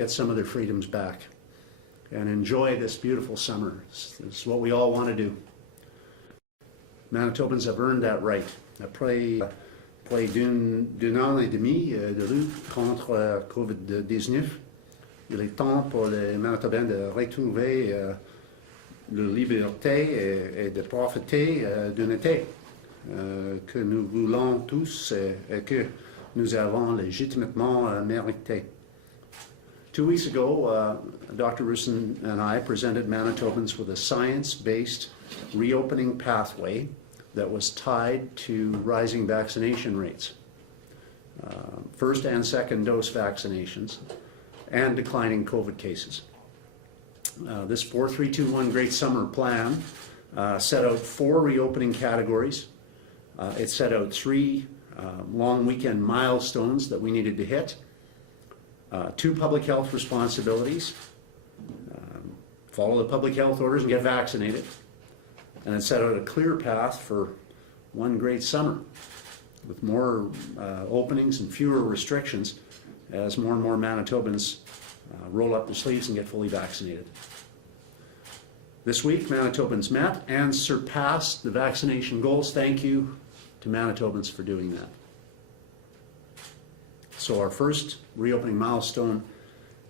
get some of their freedoms back and enjoy this beautiful summer. This is what we all want to do. Manitobans have earned that right. Après d'un an et demi de lutte contre COVID-19, il est temps pour les Manitobains de retrouver leur liberté et de profiter d'un été que nous voulons tous et que nous avons légitimement mérité. 2 weeks ago, Dr. Russin and I presented Manitobans with a science-based reopening pathway that was tied to rising vaccination rates, first and second dose vaccinations, and declining COVID cases. This 4-3-2-1 Great Summer Plan set out 4 reopening categories. It set out 3 long weekend milestones that we needed to hit, 2 public health responsibilities, follow the public health orders and get vaccinated, and it set out a clear path for one great summer with more openings and fewer restrictions as more and more Manitobans roll up their sleeves and get fully vaccinated. This week, Manitobans met and surpassed the vaccination goals. Thank you to Manitobans for doing that. So our first reopening milestone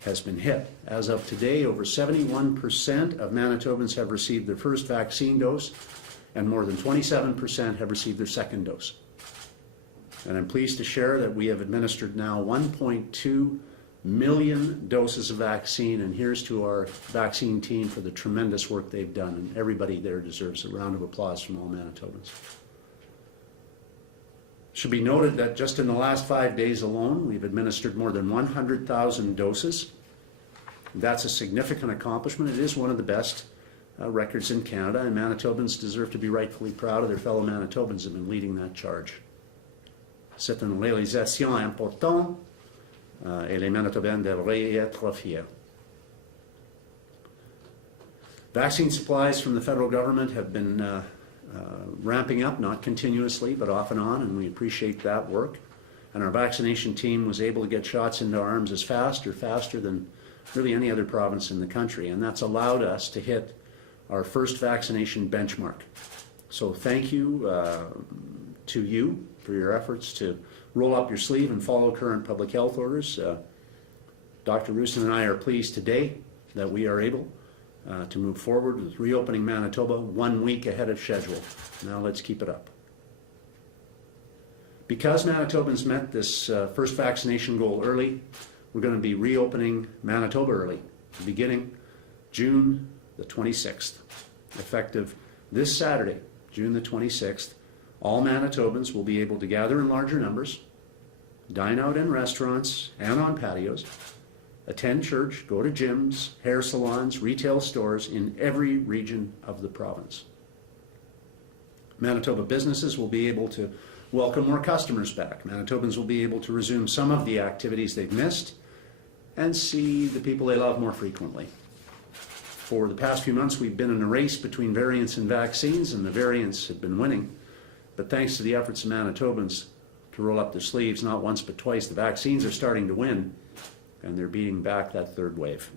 has been hit. As of today, over 71% of Manitobans have received their first vaccine dose, and more than 27% have received their second dose. And I'm pleased to share that we have administered now 1.2 million doses of vaccine, and here's to our vaccine team for the tremendous work they've done, and everybody there deserves a round of applause from all Manitobans. It should be noted that just in the last 5 days alone, we've administered more than 100,000 doses. That's a significant accomplishment. It is one of the best records in Canada, and Manitobans deserve to be rightfully proud of their fellow Manitobans who have been leading that charge. C'est une réalisation importante et les Manitobains devraient être fiers. Vaccine supplies from the federal government have been ramping up, not continuously, but off and on, and we appreciate that work. And our vaccination team was able to get shots into arms as fast or faster than really any other province in the country, and that's allowed us to hit our first vaccination benchmark. So thank you to you for your efforts to roll up your sleeve and follow current public health orders. Dr. Russin and I are pleased today that we are able to move forward with reopening Manitoba 1 week ahead of schedule. Now let's keep it up. Because Manitobans met this first vaccination goal early, we're going to be reopening Manitoba early, beginning June the 26th. Effective this Saturday, June the 26th, all Manitobans will be able to gather in larger numbers, dine out in restaurants and on patios, attend church, go to gyms, hair salons, retail stores in every region of the province. Manitoba businesses will be able to welcome more customers back. Manitobans will be able to resume some of the activities they've missed and see the people they love more frequently. For the past few months, we've been in a race between variants and vaccines, and the variants have been winning. But thanks to the efforts of Manitobans to roll up their sleeves, not once but twice, the vaccines are starting to win, and they're beating back that third wave.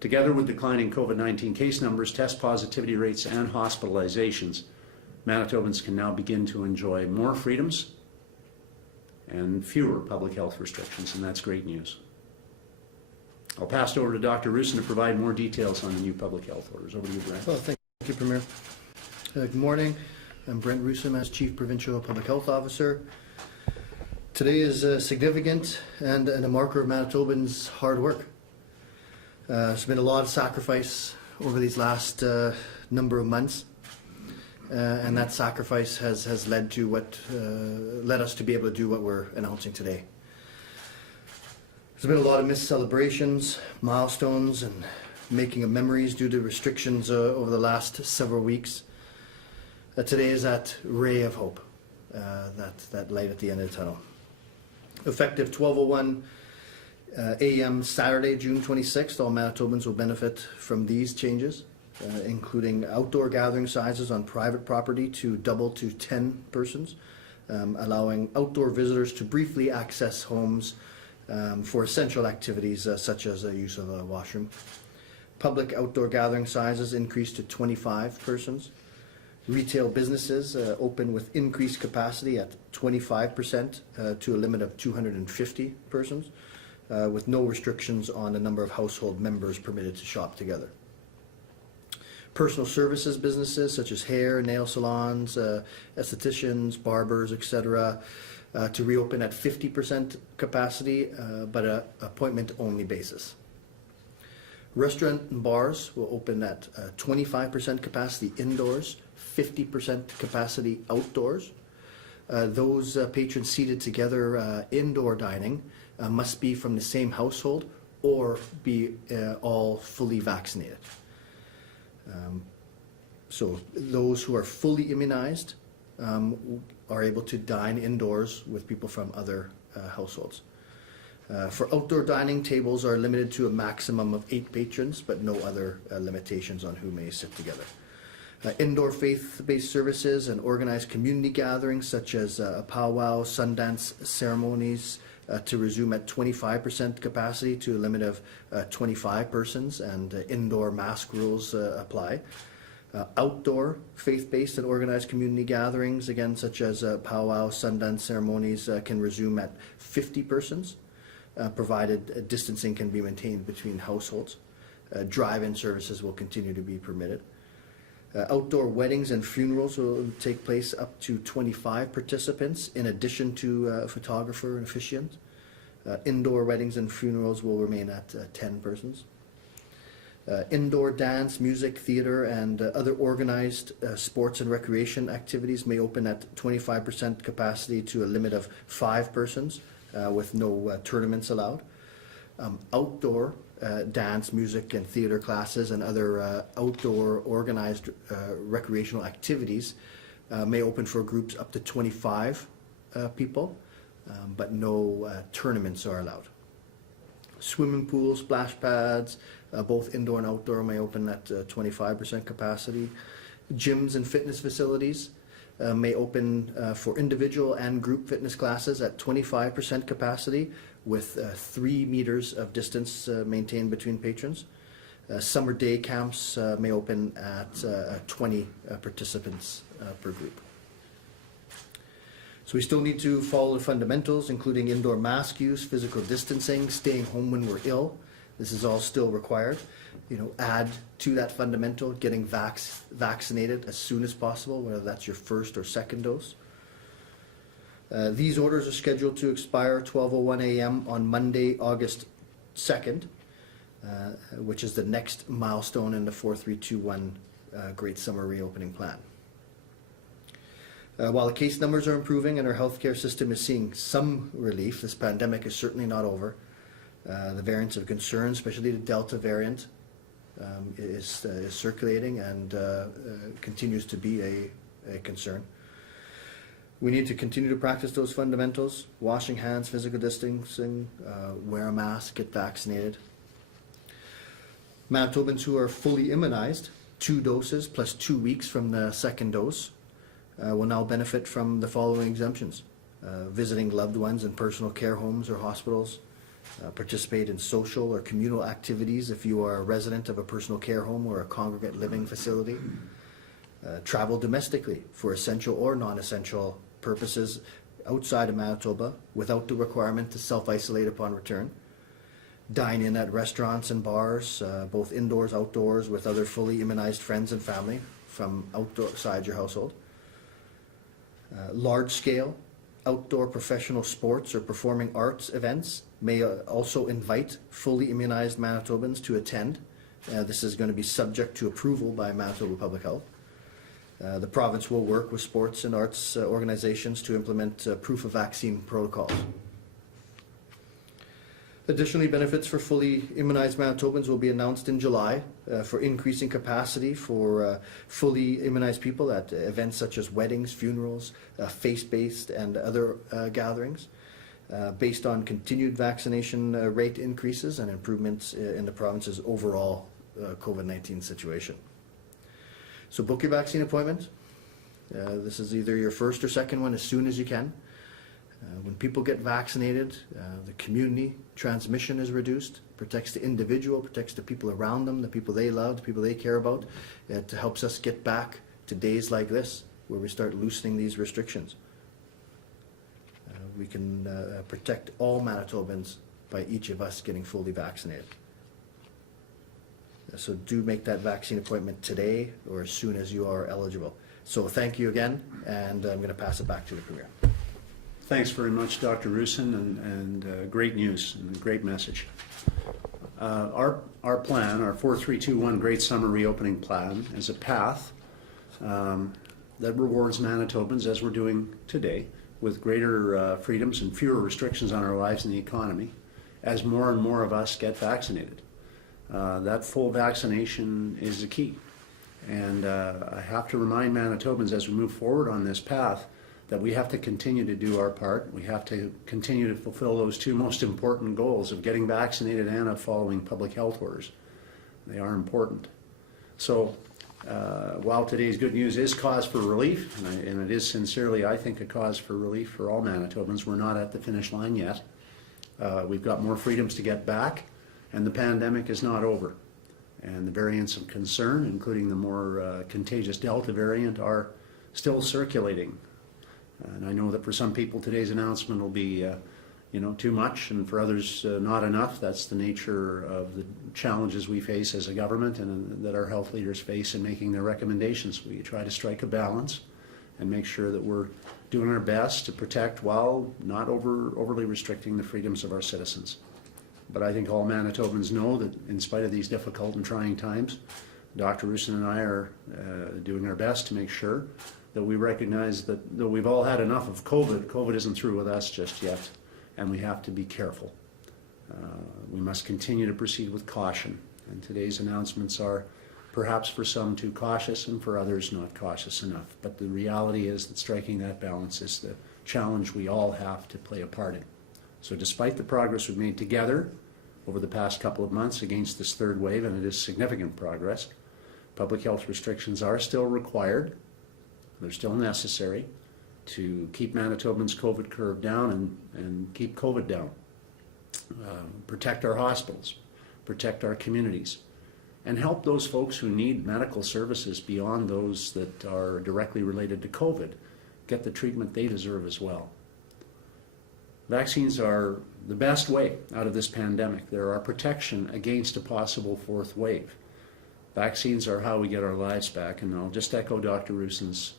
Together with declining COVID-19 case numbers, test positivity rates, and hospitalizations, Manitobans can now begin to enjoy more freedoms and fewer public health restrictions, and that's great news. I'll pass it over to Dr. Russin to provide more details on the new public health orders. Over to you, Brent. Well, thank you, Premier. Good morning. I'm Brent Russin, as Chief Provincial Public Health Officer. Today is significant and a marker of Manitobans' hard work. There's been a lot of sacrifice over these last number of months, and that sacrifice has led to what led us to be able to do what we're announcing today. There's been a lot of missed celebrations, milestones, and making of memories due to restrictions over the last several weeks. Today is that ray of hope, that light at the end of the tunnel. Effective 12:01 a.m. Saturday, June 26th, all Manitobans will benefit from these changes, including outdoor gathering sizes on private property to double to 10 persons, allowing outdoor visitors to briefly access homes for essential activities such as use of a washroom. Public outdoor gathering sizes increased to 25 persons. Retail businesses open with increased capacity at 25% to a limit of 250 persons, with no restrictions on the number of household members permitted to shop together. Personal services businesses such as hair, nail salons, estheticians, barbers, etc., to reopen at 50% capacity, but an appointment-only basis. Restaurant and bars will open at 25% capacity indoors, 50% capacity outdoors. Those patrons seated together indoor dining must be from the same household or be all fully vaccinated. So those who are fully immunized are able to dine indoors with people from other households. For outdoor dining, tables are limited to a maximum of 8 patrons, but no other limitations on who may sit together. Indoor faith-based services and organized community gatherings such as powwow, Sundance ceremonies to resume at 25% capacity to a limit of 25 persons, and indoor mask rules apply. Outdoor faith-based and organized community gatherings, again such as powwow, Sundance ceremonies, can resume at 50 persons, provided distancing can be maintained between households. Drive-in services will continue to be permitted. Outdoor weddings and funerals will take place up to 25 participants in addition to a photographer and officiant. Indoor weddings and funerals will remain at 10 persons. Indoor dance, music, theater, and other organized sports and recreation activities may open at 25% capacity to a limit of 5 persons, with no tournaments allowed. Outdoor dance, music, and theater classes and other outdoor organized recreational activities may open for groups up to 25 people, but no tournaments are allowed. Swimming pools, splash pads, both indoor and outdoor, may open at 25% capacity. Gyms and fitness facilities may open for individual and group fitness classes at 25% capacity, with 3 meters of distance maintained between patrons. Summer day camps may open at 20 participants per group. So we still need to follow the fundamentals, including indoor mask use, physical distancing, staying home when we're ill. This is all still required. Add to that fundamental, getting vaccinated as soon as possible, whether that's your first or second dose. These orders are scheduled to expire 12:01 a.m. on Monday, August 2nd, which is the next milestone in the 4321 Great Summer Reopening Plan. While the case numbers are improving and our healthcare system is seeing some relief, this pandemic is certainly not over. The variants of concern, especially the Delta variant, is circulating and continues to be a concern. We need to continue to practice those fundamentals: washing hands, physical distancing, wear a mask, get vaccinated. Manitobans who are fully immunized, 2 doses plus 2 weeks from the second dose, will now benefit from the following exemptions: visiting loved ones in personal care homes or hospitals, participate in social or communal activities if you are a resident of a personal care home or a congregate living facility, travel domestically for essential or non-essential purposes outside of Manitoba without the requirement to self-isolate upon return, dine in at restaurants and bars, both indoors, outdoors, with other fully immunized friends and family from outside your household, large-scale outdoor professional sports or performing arts events may also invite fully immunized Manitobans to attend. This is going to be subject to approval by Manitoba Public Health. The province will work with sports and arts organizations to implement proof of vaccine protocols. Additionally, benefits for fully immunized Manitobans will be announced in July for increasing capacity for fully immunized people at events such as weddings, funerals, face-based and other gatherings, based on continued vaccination rate increases and improvements in the province's overall COVID-19 situation. So book your vaccine appointment. This is either your first or second one as soon as you can. When people get vaccinated, the community transmission is reduced, protects the individual, protects the people around them, the people they love, the people they care about. It helps us get back to days like this, where we start loosening these restrictions. We can protect all Manitobans by each of us getting fully vaccinated. So do make that vaccine appointment today or as soon as you are eligible. So thank you again, and I'm going to pass it back to the Premier. Thanks very much, Dr. Roussin, and great news and a great message. Our plan, our 4-3-2-1 Great Summer Reopening Plan, is a path that rewards Manitobans, as we're doing today, with greater freedoms and fewer restrictions on our lives and the economy, as more and more of us get vaccinated. That full vaccination is the key. And I have to remind Manitobans as we move forward on this path that we have to continue to do our part. We have to continue to fulfill those two most important goals of getting vaccinated and of following public health orders. They are important. So while today's good news is cause for relief, and it is sincerely, I think, a cause for relief for all Manitobans, we're not at the finish line yet. We've got more freedoms to get back, and the pandemic is not over. And the variants of concern, including the more contagious Delta variant, are still circulating. And I know that for some people today's announcement will be too much, and for others not enough. That's the nature of the challenges we face as a government and that our health leaders face in making their recommendations. We try to strike a balance and make sure that we're doing our best to protect while not overly restricting the freedoms of our citizens. But I think all Manitobans know that in spite of these difficult and trying times, Dr. Roussin and I are doing our best to make sure that we recognize that though we've all had enough of COVID isn't through with us just yet, and we have to be careful. We must continue to proceed with caution, and today's announcements are perhaps for some too cautious and for others not cautious enough. But the reality is that striking that balance is the challenge we all have to play a part in. So despite the progress we've made together over the past couple of months against this third wave, and it is significant progress, public health restrictions are still required. They're still necessary to keep Manitobans' COVID curve down and keep COVID down. Protect our hospitals, protect our communities, and help those folks who need medical services beyond those that are directly related to COVID get the treatment they deserve as well. Vaccines are the best way out of this pandemic. They're our protection against a possible fourth wave. Vaccines are how we get our lives back, and I'll just echo Dr. Roussin's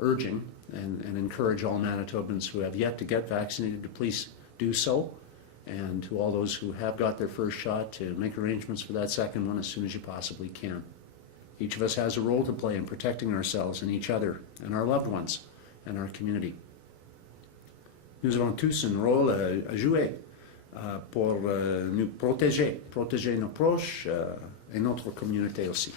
urging and encourage all Manitobans who have yet to get vaccinated to please do so, and to all those who have got their first shot to make arrangements for that second one as soon as you possibly can. Each of us has a role to play in protecting ourselves and each other and our loved ones and our community. Nous avons tous un rôle à jouer pour nous protéger nos proches et notre communauté aussi.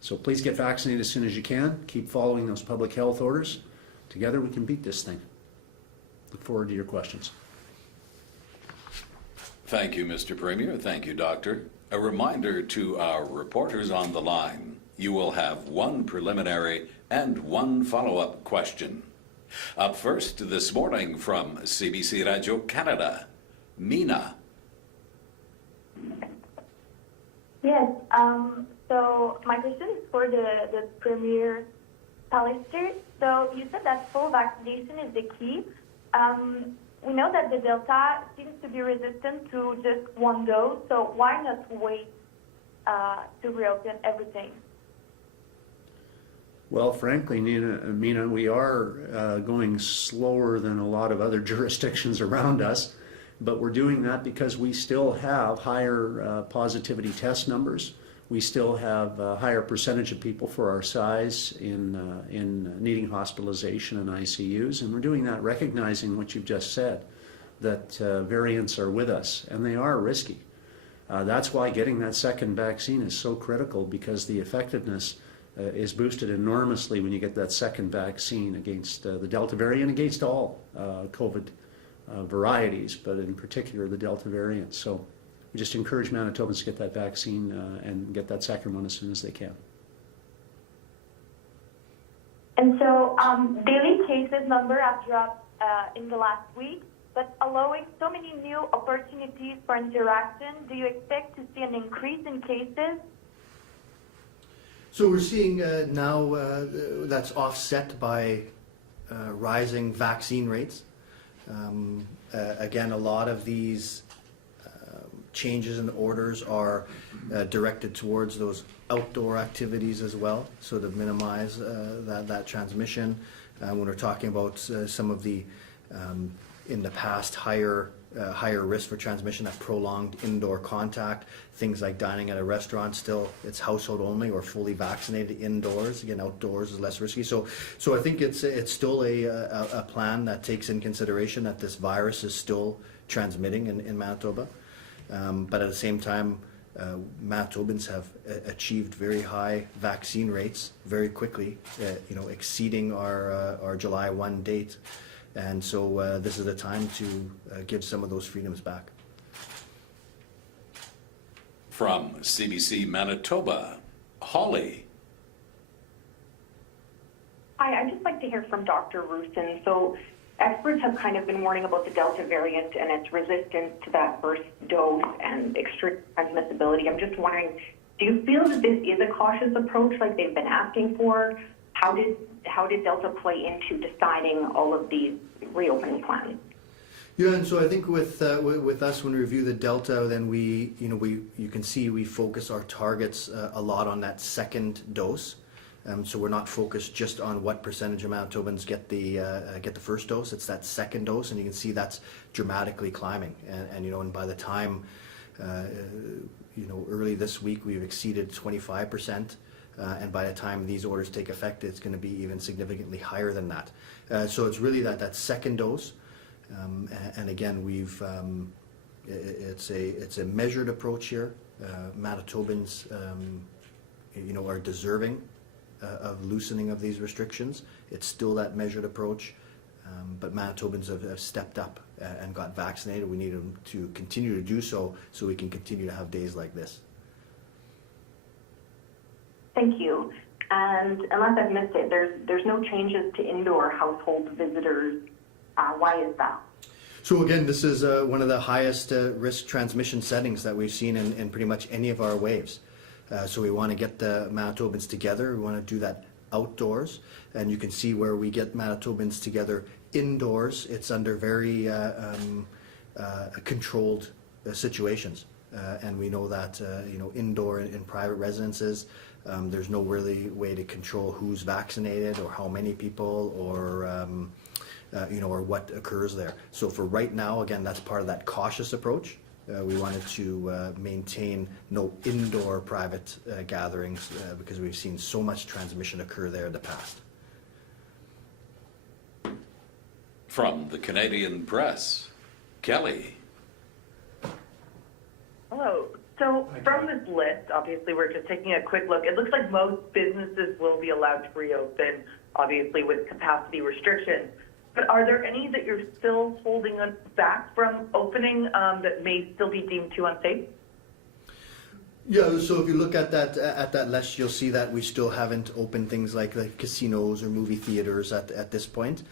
So please get vaccinated as soon as you can. Keep following those public health orders. Together we can beat this thing. Look forward to your questions. Thank you, Mr. Premier. Thank you, Doctor. A reminder to our reporters on the line, you will have one preliminary and one follow-up question. Up first this morning from CBC Radio Canada, Mina. Yes, so my question is for the Premier Pallister. So you said that full vaccination is the key. We know that the Delta seems to be resistant to just one dose, so why not wait to reopen everything? Well, frankly, Mina, we are going slower than a lot of other jurisdictions around us, but we're doing that because we still have higher positivity test numbers. We still have a higher percentage of people for our size in needing hospitalization in ICUs, and we're doing that recognizing what you've just said, that variants are with us, and they are risky. That's why getting that second vaccine is so critical, because the effectiveness is boosted enormously when you get that second vaccine against the Delta variant, against all COVID varieties, but in particular the Delta variant. So we just encourage Manitobans to get that vaccine and get that second one as soon as they can. And so daily cases number have dropped in the last week, but allowing so many new opportunities for interaction, do you expect to see an increase in cases? So we're seeing now that's offset by rising vaccine rates. Again, a lot of these changes in orders are directed towards those outdoor activities as well, so to minimize that transmission. When we're talking about some of the, in the past, higher risk for transmission, that prolonged indoor contact, things like dining at a restaurant, still it's household only or fully vaccinated indoors. Again, outdoors is less risky. So I think it's still a plan that takes in consideration that this virus is still transmitting in Manitoba. But at the same time, Manitobans have achieved very high vaccine rates very quickly, exceeding our July 1 date. And so this is the time to give some of those freedoms back. From CBC Manitoba, Holly. Hi, I'd just like to hear from Dr. Roussin. So experts have kind of been warning about the Delta variant and its resistance to that first dose and extreme transmissibility. I'm just wondering, do you feel that this is a cautious approach like they've been asking for? How did Delta play into deciding all of these reopening plans? Yeah, and so I think with us, when we review the Delta, then you can see we focus our targets a lot on that second dose. So we're not focused just on what percentage of Manitobans get the first dose. It's that second dose, and you can see that's dramatically climbing. And by the time early this week we've exceeded 25%. And by the time these orders take effect, it's going to be even significantly higher than that. So it's really that second dose, and again, it's a measured approach here. Manitobans, are deserving of loosening of these restrictions. It's still that measured approach, but Manitobans have stepped up and got vaccinated. We need them to continue to do so we can continue to have days like this. Thank you. And unless I've missed it, there's no changes to indoor household visitors. Why is that? So again, this is one of the highest risk transmission settings that we've seen in pretty much any of our waves. So we want to get the Manitobans together. We want to do that outdoors, and you can see where we get Manitobans together indoors. It's under very controlled situations, and we know that indoor in private residences. There's no really way to control who's vaccinated or how many people or or what occurs there. So for right now, again, that's part of that cautious approach. We wanted to maintain no indoor private gatherings because we've seen so much transmission occur there in the past. From the Canadian Press, Kelly. Hello. So from this list, obviously we're just taking a quick look. It looks like most businesses will be allowed to reopen, obviously with capacity restrictions. But are there any that you're still holding back from opening that may still be deemed too unsafe? Yeah, so if you look at that list, you'll see that we still haven't opened things like casinos or movie theaters at this point.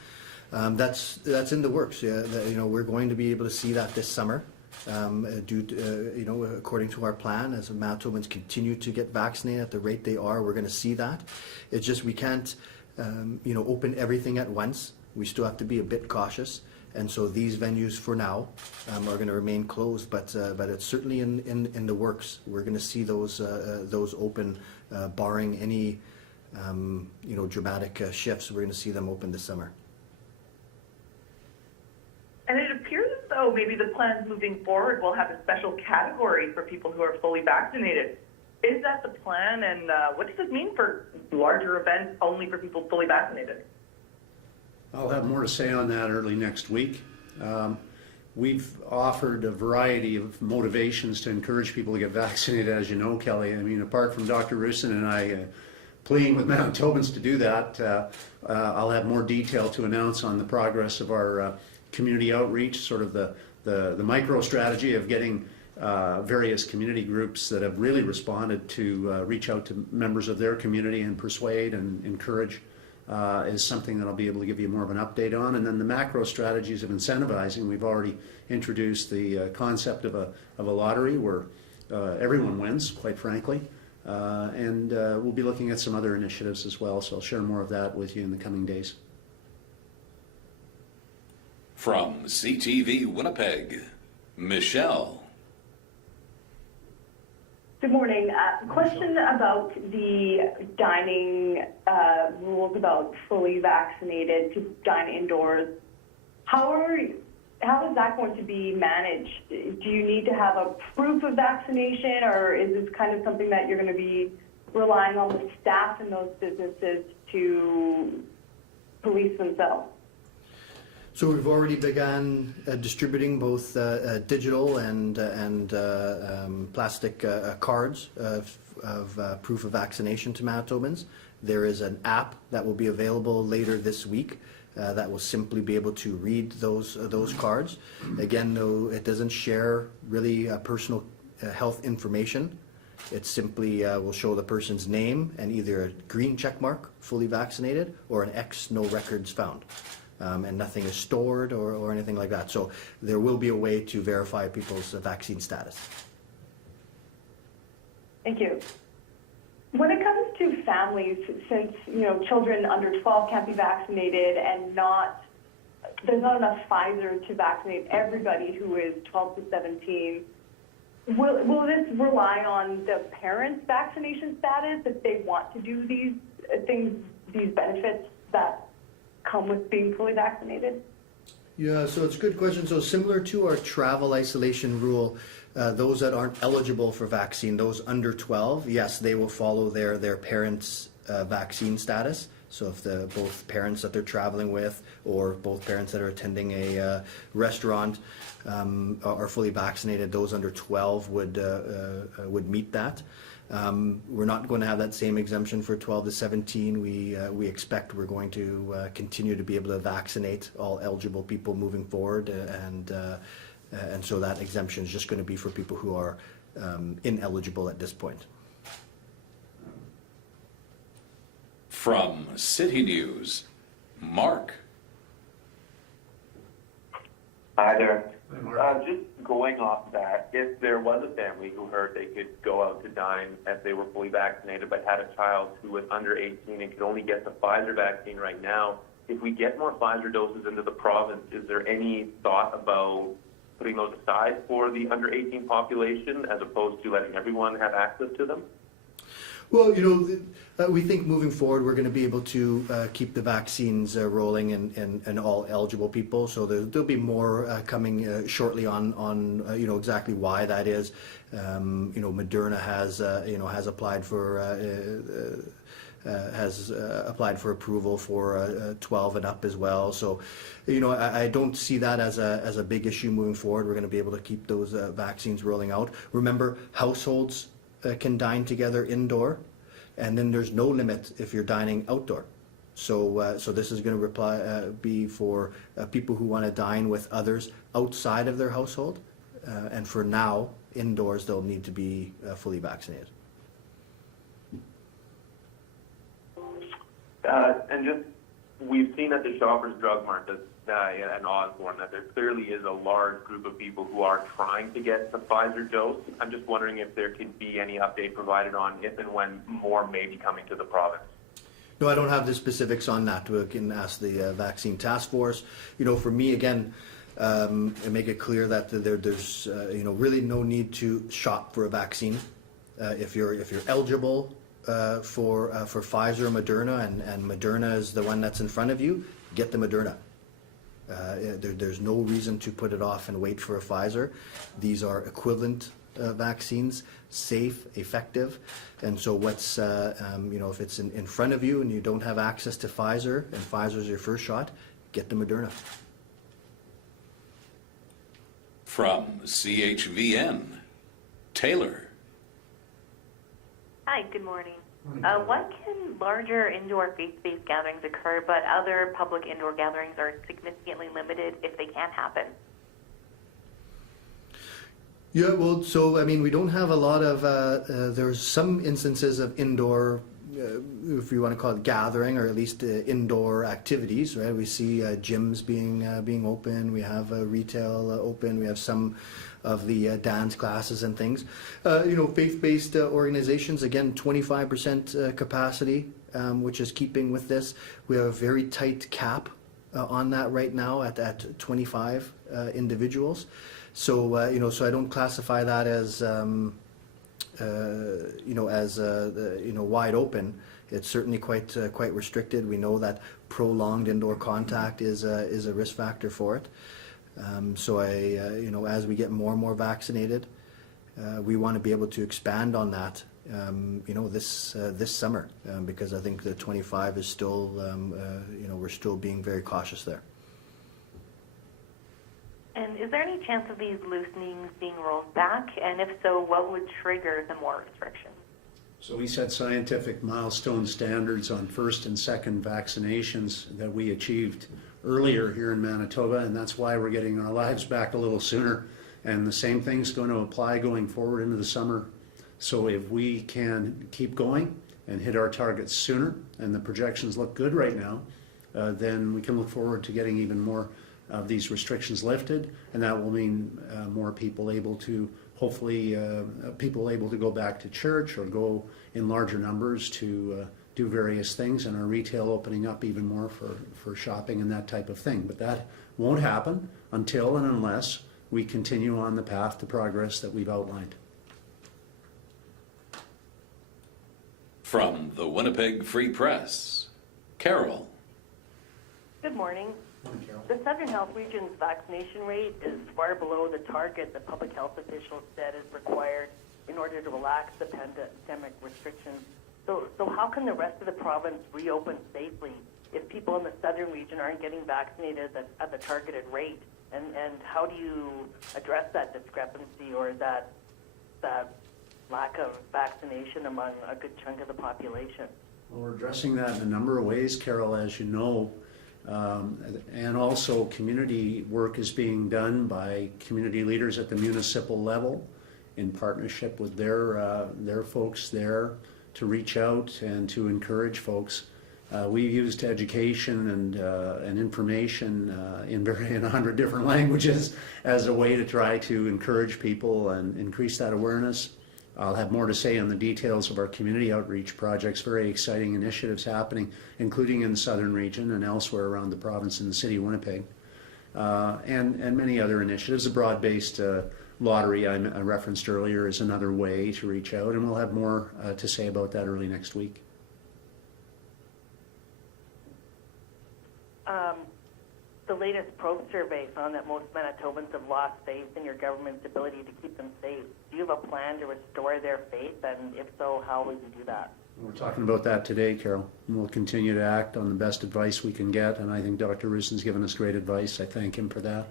That's in the works. Yeah, we're going to be able to see that this summer. According to our plan, as Manitobans continue to get vaccinated at the rate they are, we're going to see that. It's just we can't, open everything at once. We still have to be a bit cautious, and so these venues for now are going to remain closed. But it's certainly in the works. We're going to see those open, barring any dramatic shifts. We're going to see them open this summer. And it appears as though maybe the plans moving forward will have a special category for people who are fully vaccinated. Is that the plan, and what does this mean for larger events only for people fully vaccinated? I'll have more to say on that early next week. We've offered a variety of motivations to encourage people to get vaccinated, as you know, Kelly. I mean, apart from Dr. Roussin and I pleading with Manitobans to do that, I'll have more detail to announce on the progress of our community outreach, sort of the micro strategy of getting various community groups that have really responded to reach out to members of their community and persuade and encourage is something that I'll be able to give you more of an update on. And then the macro strategies of incentivizing, we've already introduced the concept of a lottery where everyone wins, quite frankly. And we'll be looking at some other initiatives as well, so I'll share more of that with you in the coming days. From CTV Winnipeg, Michelle. Good morning. Question about the dining rules about fully vaccinated to dine indoors. How is that going to be managed? Do you need to have a proof of vaccination, or is this kind of something that you're going to be relying on the staff in those businesses to police themselves? So we've already begun distributing both digital and plastic cards of proof of vaccination to Manitobans. There is an app that will be available later this week that will simply be able to read those cards. Again, though, it doesn't share really personal health information. It simply will show the person's name and either a green check mark, fully vaccinated, or an X, no records found. And nothing is stored or anything like that. So there will be a way to verify people's vaccine status. Thank you. When it comes to families, since children under 12 can't be vaccinated and there's not enough Pfizer to vaccinate everybody who is 12 to 17, will this rely on the parents' vaccination status if they want to do these things, these benefits that come with being fully vaccinated? Yeah, so it's a good question. So similar to our travel isolation rule, those that aren't eligible for vaccine, those under 12, yes, they will follow their parents' vaccine status. So if both parents that they're traveling with or both parents that are attending a restaurant are fully vaccinated, those under 12 would meet that. We're not going to have that same exemption for 12 to 17. We expect we're going to continue to be able to vaccinate all eligible people moving forward, and so that exemption is just going to be for people who are ineligible at this point. From City News, Mark. Hi there. Just going off that, if there was a family who heard they could go out to dine if they were fully vaccinated but had a child who was under 18 and could only get the Pfizer vaccine right now, if we get more Pfizer doses into the province, is there any thought about putting those aside for the under 18 population as opposed to letting everyone have access to them? Well, we think moving forward we're going to be able to keep the vaccines rolling and all eligible people. So there'll be more coming shortly on exactly why that is. Moderna has applied for approval for 12 and up as well. So, I don't see that as a big issue moving forward. We're going to be able to keep those vaccines rolling out. Remember, households can dine together indoor, and then there's no limit if you're dining outdoor. So this is going to be for people who want to dine with others outside of their household, and for now, indoors they'll need to be fully vaccinated. And just, we've seen at the Shoppers Drug Mart in Osborne that there clearly is a large group of people who are trying to get the Pfizer dose. I'm just wondering if there could be any update provided on if and when more may be coming to the province. No, I don't have the specifics on that. We can ask the vaccine task force. For me, again, make it clear that there's really no need to shop for a vaccine. If you're eligible for Pfizer or Moderna, and Moderna is the one that's in front of you, get the Moderna. There's no reason to put it off and wait for a Pfizer. These are equivalent vaccines, safe, effective, and so if it's in front of you and you don't have access to Pfizer and Pfizer's your first shot, get the Moderna. From CHVN, Taylor. Hi, good morning. When can larger indoor faith-based gatherings occur, but other public indoor gatherings are significantly limited if they can happen? Yeah, well, so we don't have a lot of. There's some instances of indoor if you want to call it gathering, or at least indoor activities, right? We see gyms being open. We have retail open. We have some of the dance classes and things. Faith-based organizations, again, 25% capacity, which is keeping with this. We have a very tight cap on that right now at 25 individuals. So so I don't classify that as wide open. It's certainly quite restricted. We know that prolonged indoor contact is a risk factor for it. So as we get more and more vaccinated, we want to be able to expand on that. This summer, because I think the 25 is still, we're still being very cautious there. And is there any chance of these loosenings being rolled back? And if so, what would trigger the more restrictions? So we set scientific milestone standards on first and second vaccinations that we achieved earlier here in Manitoba, and that's why we're getting our lives back a little sooner. And the same thing's going to apply going forward into the summer. So if we can keep going and hit our targets sooner, and the projections look good right now, then we can look forward to getting even more of these restrictions lifted, and that will mean more people able to, hopefully, people able to go back to church or go in larger numbers to do various things, and our retail opening up even more for shopping and that type of thing. But that won't happen until and unless we continue on the path to progress that we've outlined. From the Winnipeg Free Press, Carol. Good morning. The Southern Health Region's vaccination rate is far below the target that public health officials said is required in order to relax the pandemic restrictions. So how can the rest of the province reopen safely if people in the Southern region aren't getting vaccinated at the targeted rate? And how do you address that discrepancy or that lack of vaccination among a good chunk of the population? Well, we're addressing that in a number of ways, Carol, as you know. And also community work is being done by community leaders at the municipal level in partnership with their folks there to reach out and to encourage folks. We used education and information in 100 different languages as a way to try to encourage people and increase that awareness. I'll have more to say on the details of our community outreach projects, very exciting initiatives happening, including in the southern region and elsewhere around the province and the city of Winnipeg, and many other initiatives. A broad-based lottery I referenced earlier is another way to reach out, and we'll have more to say about that early next week. The latest probe survey found that most Manitobans have lost faith in your government's ability to keep them safe. Do you have a plan to restore their faith, and if so, how would you do that? We're talking about that today, Carol, and we'll continue to act on the best advice we can get, and I think Dr. Roussen's given us great advice. I thank him for that.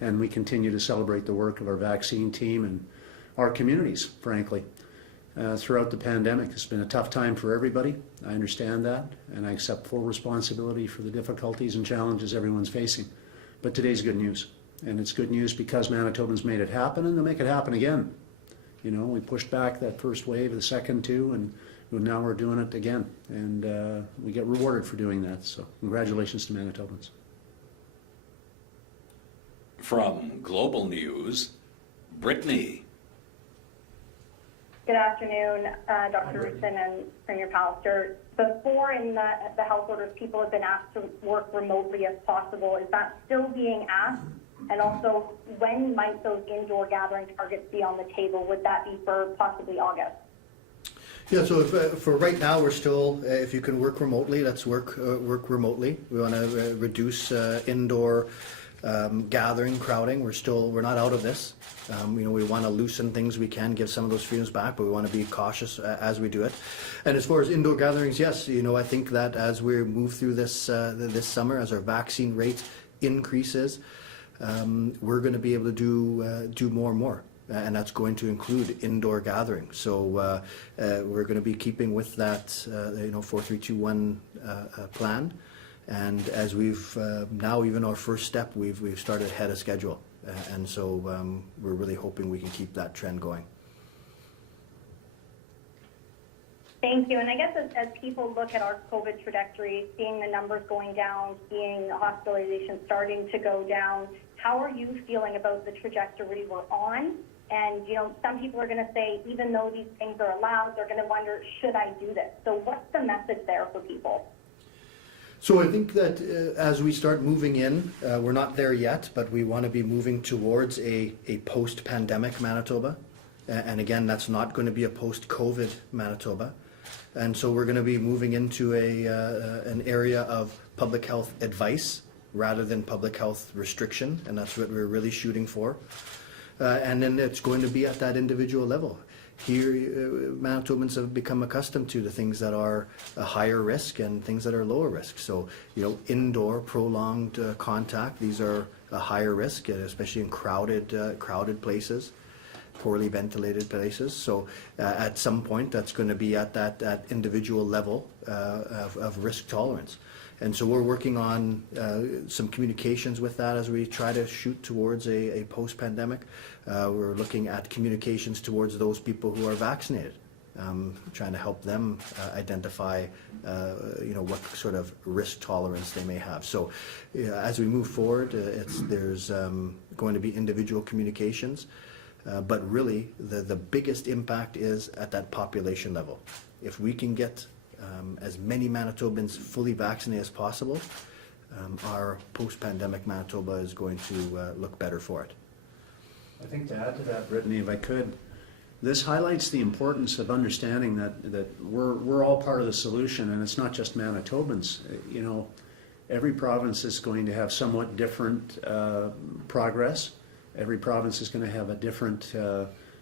And we continue to celebrate the work of our vaccine team and our communities, frankly. Throughout the pandemic, it's been a tough time for everybody. I understand that, and I accept full responsibility for the difficulties and challenges everyone's facing. But today's good news, and it's good news because Manitobans made it happen, and they'll make it happen again. You know, we pushed back that first wave, the second two, and now we're doing it again, and we get rewarded for doing that. So congratulations to Manitobans. From Global News, Brittany. Good afternoon, Dr. Roussen and Premier Pallister. Before in the health orders, people have been asked to work remotely as possible. Is that still being asked? And also, when might those indoor gathering targets be on the table? Would that be for possibly August? Yeah, so for right now, we're still, if you can work remotely, let's work remotely. We want to reduce indoor gathering, crowding. We're not out of this. We want to loosen things we can, give some of those freedoms back, but we want to be cautious as we do it. And as far as indoor gatherings, yes, I think that as we move through this this summer, as our vaccine rate increases, we're going to be able to do more and more. And that's going to include indoor gathering. So we're going to be keeping with that 4-3-2-1 plan. And as we've now, even our first step, we've started ahead of schedule, and so we're really hoping we can keep that trend going. Thank you. And I guess as people look at our COVID trajectory, seeing the numbers going down, seeing hospitalization starting to go down, how are you feeling about the trajectory we're on? And, you know, some people are going to say, even though these things are allowed, they're going to wonder, should I do this? So what's the message there for people? So I think that as we start moving in, we're not there yet, but we want to be moving towards a post-pandemic Manitoba. And again, that's not going to be a post-COVID Manitoba. And so we're going to be moving into an area of public health advice rather than public health restriction, and that's what we're really shooting for. And then it's going to be at that individual level. Here, Manitobans have become accustomed to the things that are a higher risk and things that are lower risk. So, you know, indoor prolonged contact, these are a higher risk, especially in crowded places, poorly ventilated places. So at some point, that's going to be at that individual level of risk tolerance. And so we're working on some communications with that as we try to shoot towards a post-pandemic. We're looking at communications towards those people who are vaccinated, trying to help them identify, you know, what sort of risk tolerance they may have. So as we move forward, there's going to be individual communications, but really the biggest impact is at that population level. If we can get as many Manitobans fully vaccinated as possible, our post-pandemic Manitoba is going to look better for it. I think to add to that, Brittany, if I could, this highlights the importance of understanding that we're all part of the solution, and it's not just Manitobans. You know, every province is going to have somewhat different progress. Every province is going to have a different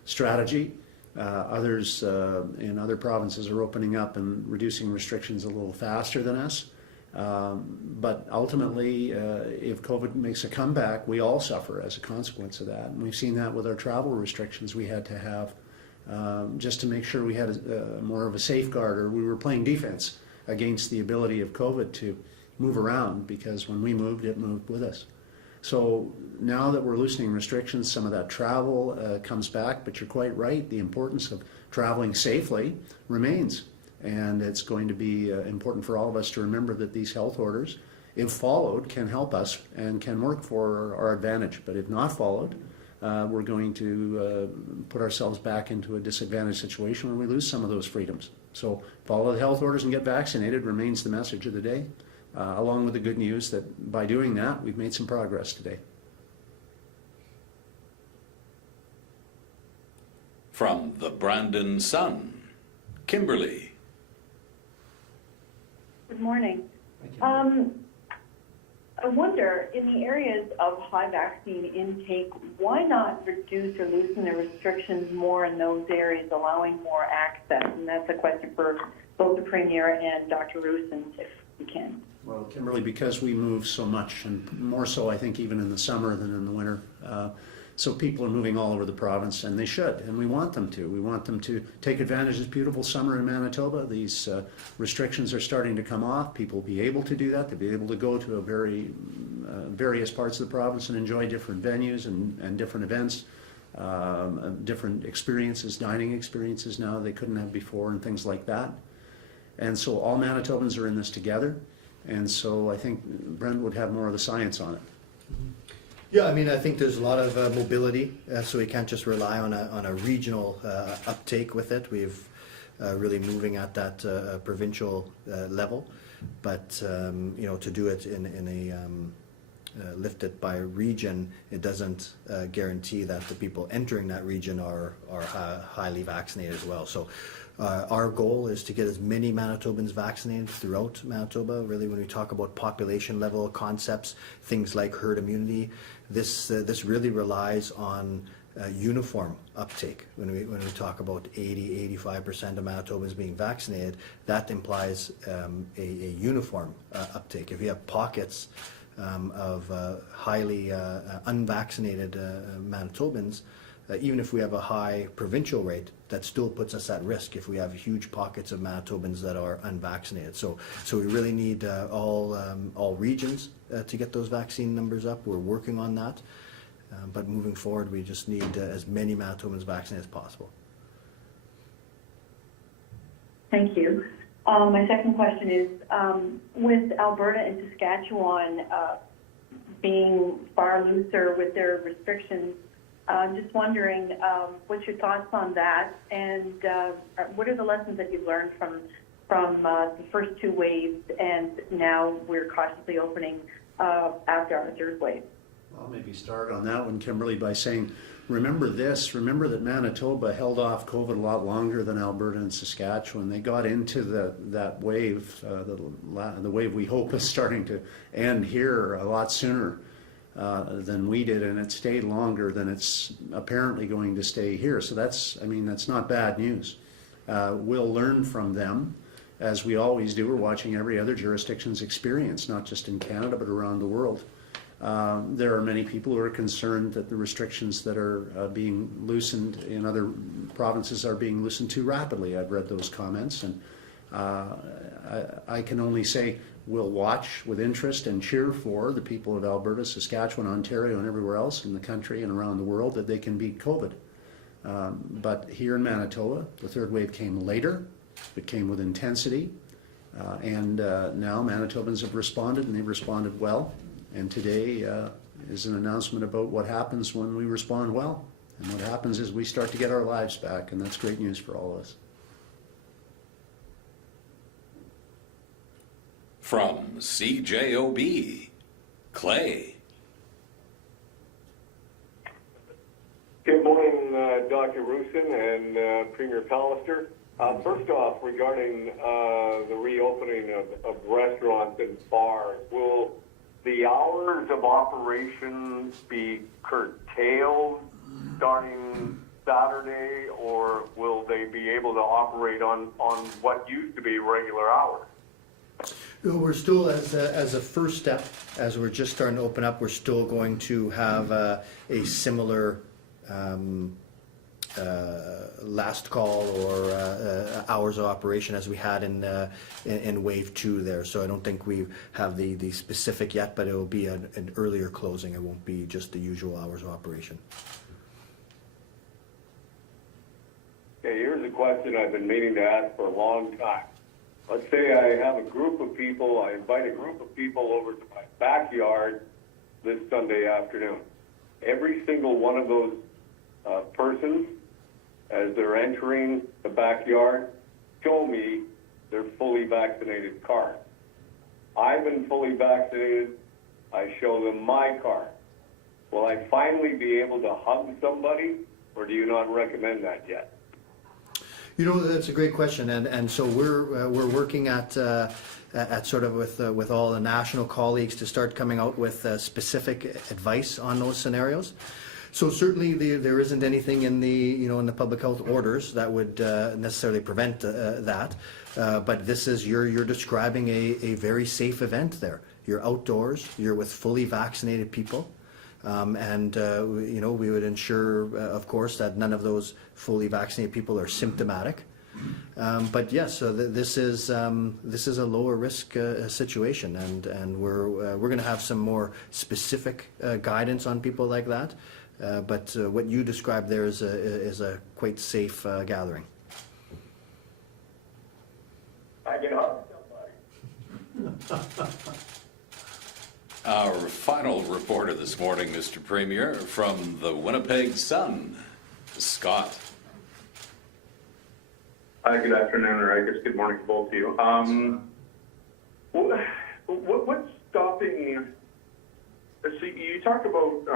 strategy. Others in other provinces are opening up and reducing restrictions a little faster than us. But ultimately, if COVID makes a comeback, we all suffer as a consequence of that. And we've seen that with our travel restrictions we had to have just to make sure we had more of a safeguard, or we were playing defense against the ability of COVID to move around, because when we moved, it moved with us. So now that we're loosening restrictions, some of that travel comes back, but you're quite right, the importance of traveling safely remains. And it's going to be important for all of us to remember that these health orders, if followed, can help us and can work for our advantage. But if not followed, we're going to put ourselves back into a disadvantaged situation where we lose some of those freedoms. So follow the health orders and get vaccinated remains the message of the day, along with the good news that by doing that, we've made some progress today. From the Brandon Sun, Kimberly. Good morning. I wonder, in the areas of high vaccine intake, why not reduce or loosen the restrictions more in those areas, allowing more access? And that's a question for both the Premier and Dr. Roussin, if we can. Well, Kimberly, because we move so much, and more so I think even in the summer than in the winter, so people are moving all over the province, and they should, and we want them to. We want them to take advantage of this beautiful summer in Manitoba. These restrictions are starting to come off. People will be able to do that. They'll be able to go to various parts of the province and enjoy different venues and different events, different experiences, dining experiences now they couldn't have before, and things like that. And so all Manitobans are in this together, and so I think Brent would have more of the science on it. Yeah, I mean, I think there's a lot of mobility, so we can't just rely on a regional uptake with it. We've really moving at that provincial level, but you know, to do it in a lift it by region, it doesn't guarantee that the people entering that region are highly vaccinated as well. So our goal is to get as many Manitobans vaccinated throughout Manitoba. Really, when we talk about population level concepts, things like herd immunity, this really relies on uniform uptake. When we talk about 80-85% of Manitobans being vaccinated, that implies a uniform uptake. If you have pockets of highly unvaccinated Manitobans, even if we have a high provincial rate, that still puts us at risk if we have huge pockets of Manitobans that are unvaccinated. So we really need all regions to get those vaccine numbers up. We're working on that, but moving forward, we just need as many Manitobans vaccinated as possible. Thank you. My second question is, with Alberta and Saskatchewan being far looser with their restrictions, I'm just wondering, what's your thoughts on that, and what are the lessons that you've learned from the first two waves, and now we're cautiously opening after our third wave? I'll maybe start on that one, Kimberly, by saying, remember that Manitoba held off COVID a lot longer than Alberta and Saskatchewan. They got into that wave, the wave we hope is starting to end here a lot sooner than we did, and it stayed longer than it's apparently going to stay here. So that's not bad news. We'll learn from them, as we always do. We're watching every other jurisdiction's experience, not just in Canada, but around the world. There are many people who are concerned that the restrictions that are being loosened in other provinces are being loosened too rapidly. I've read those comments, and I can only say we'll watch with interest and cheer for the people of Alberta, Saskatchewan, Ontario, and everywhere else in the country and around the world that they can beat COVID. But here in Manitoba, the third wave came later. It came with intensity, and now Manitobans have responded, and they've responded well. And today is an announcement about what happens when we respond well. And what happens is we start to get our lives back, and that's great news for all of us. From CJOB, Clay. Good morning, Dr. Rusin and Premier Pallister. First off, regarding the reopening of restaurants and bars, will the hours of operation be curtailed starting Saturday, or will they be able to operate on what used to be regular hours? We're still, as a first step, as we're just starting to open up, we're still going to have a similar last call or hours of operation as we had in wave 2 there. So I don't think we have the specific yet, but it will be an earlier closing. It won't be just the usual hours of operation. Okay, here's a question I've been meaning to ask for a long time. Let's say I have a group of people, I invite a group of people over to my backyard this Sunday afternoon. Every single one of those persons, as they're entering the backyard, show me their fully vaccinated card. I've been fully vaccinated. I show them my card. Will I finally be able to hug somebody, or do you not recommend that yet? You know, that's a great question, and so we're working at sort of with all the national colleagues to start coming out with specific advice on those scenarios. So certainly there isn't anything in the public health orders that would necessarily prevent that, but this is you're describing a very safe event there. You're outdoors. You're with fully vaccinated people. We would ensure, of course, that none of those fully vaccinated people are symptomatic. But yes, so this is a lower risk situation, and we're going to have some more specific guidance on people like that. But what you described there is a quite safe gathering. I can hug somebody. Our final reporter this morning, Mr. Premier, from the Winnipeg Sun, Scott. Hi, good afternoon, or I guess good morning to both of you. What's stopping? So you talked about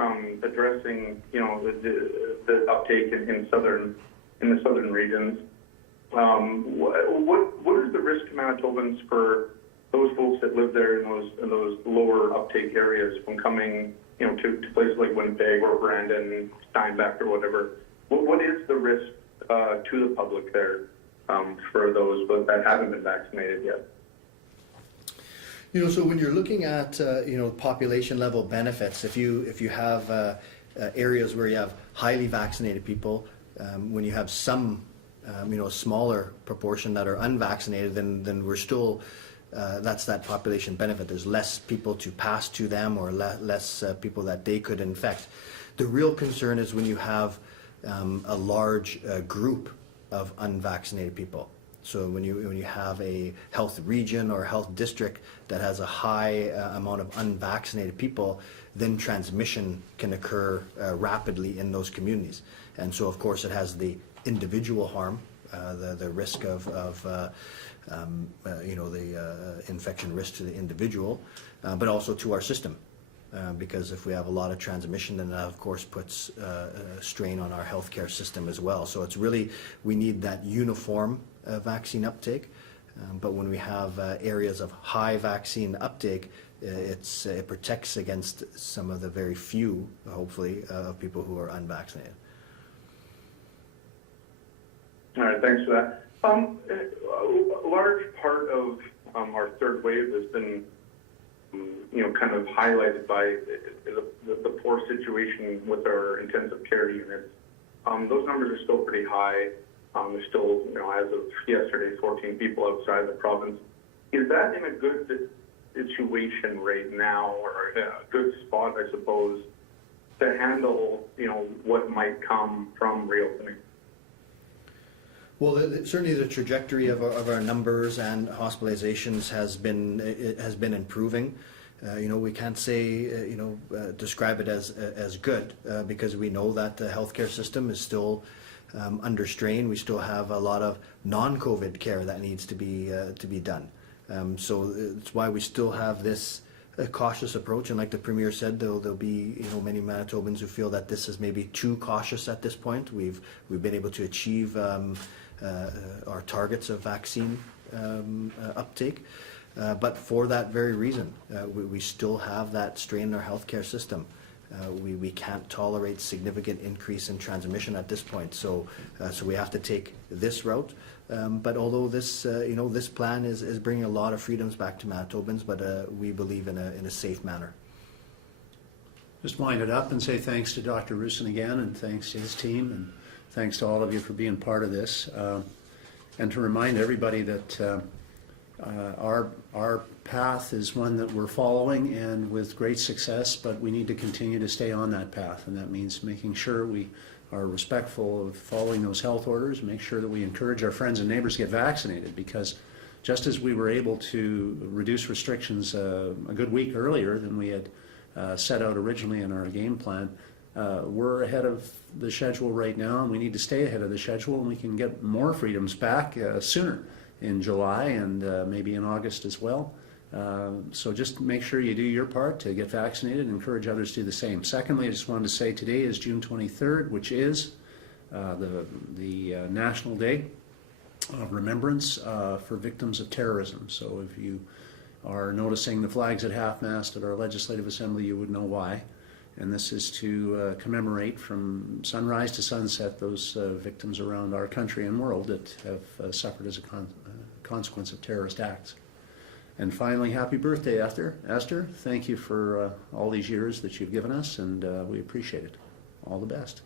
addressing, the uptake in the southern regions. What is the risk to Manitobans for those folks that live there in those lower uptake areas from coming, to places like Winnipeg or Brandon, Steinbach or whatever? What is the risk to the public there for those that haven't been vaccinated yet? So when you're looking at population level benefits, if you have areas where you have highly vaccinated people, when you have some smaller proportion that are unvaccinated, then we're still that's that population benefit. There's less people to pass to them, or less people that they could infect. The real concern is when you have a large group of unvaccinated people. So when you have a health region or health district that has a high amount of unvaccinated people, then transmission can occur rapidly in those communities. And so of course it has the individual harm, the risk of the infection risk to the individual, but also to our system. Because if we have a lot of transmission, then that of course puts a strain on our healthcare system as well. So it's really, we need that uniform vaccine uptake. But when we have areas of high vaccine uptake, it protects against some of the very few, hopefully, people who are unvaccinated. All right, thanks for that. A large part of our third wave has been, kind of highlighted by the poor situation with our intensive care units. Those numbers are still pretty high. There's still, as of yesterday, 14 people outside the province. Is that in a good situation right now, or a good spot, I suppose, to handle, what might come from reopening? Well, certainly the trajectory of our numbers and hospitalizations has been improving. We can't say, describe it as good because we know that the healthcare system is still under strain. We still have a lot of non-COVID care that needs to be done. So it's why we still have this cautious approach. And like the Premier said, there'll be many Manitobans who feel that this is maybe too cautious at this point. We've been able to achieve our targets of vaccine uptake. But for that very reason, we still have that strain in our healthcare system. We can't tolerate significant increase in transmission at this point. So we have to take this route. But although this, this plan is bringing a lot of freedoms back to Manitobans, but we believe in a safe manner. Just wind it up and say thanks to Dr. Roussin again, and thanks to his team, and thanks to all of you for being part of this. And to remind everybody that our path is one that we're following, and with great success, but we need to continue to stay on that path, and that means making sure we are respectful of following those health orders, make sure that we encourage our friends and neighbors to get vaccinated, because just as we were able to reduce restrictions a good week earlier than we had set out originally in our game plan, we're ahead of the schedule right now, and we need to stay ahead of the schedule, and we can get more freedoms back sooner, in July and maybe in August as well. So just make sure you do your part to get vaccinated and encourage others to do the same. Secondly, I just wanted to say today is June 23rd, which is the National Day of Remembrance for victims of terrorism. So if you are noticing the flags at half-mast at our Legislative Assembly, you would know why. And this is to commemorate from sunrise to sunset those victims around our country and world that have suffered as a consequence of terrorist acts. And finally, happy birthday, Esther. Esther, thank you for all these years that you've given us, and we appreciate it. All the best.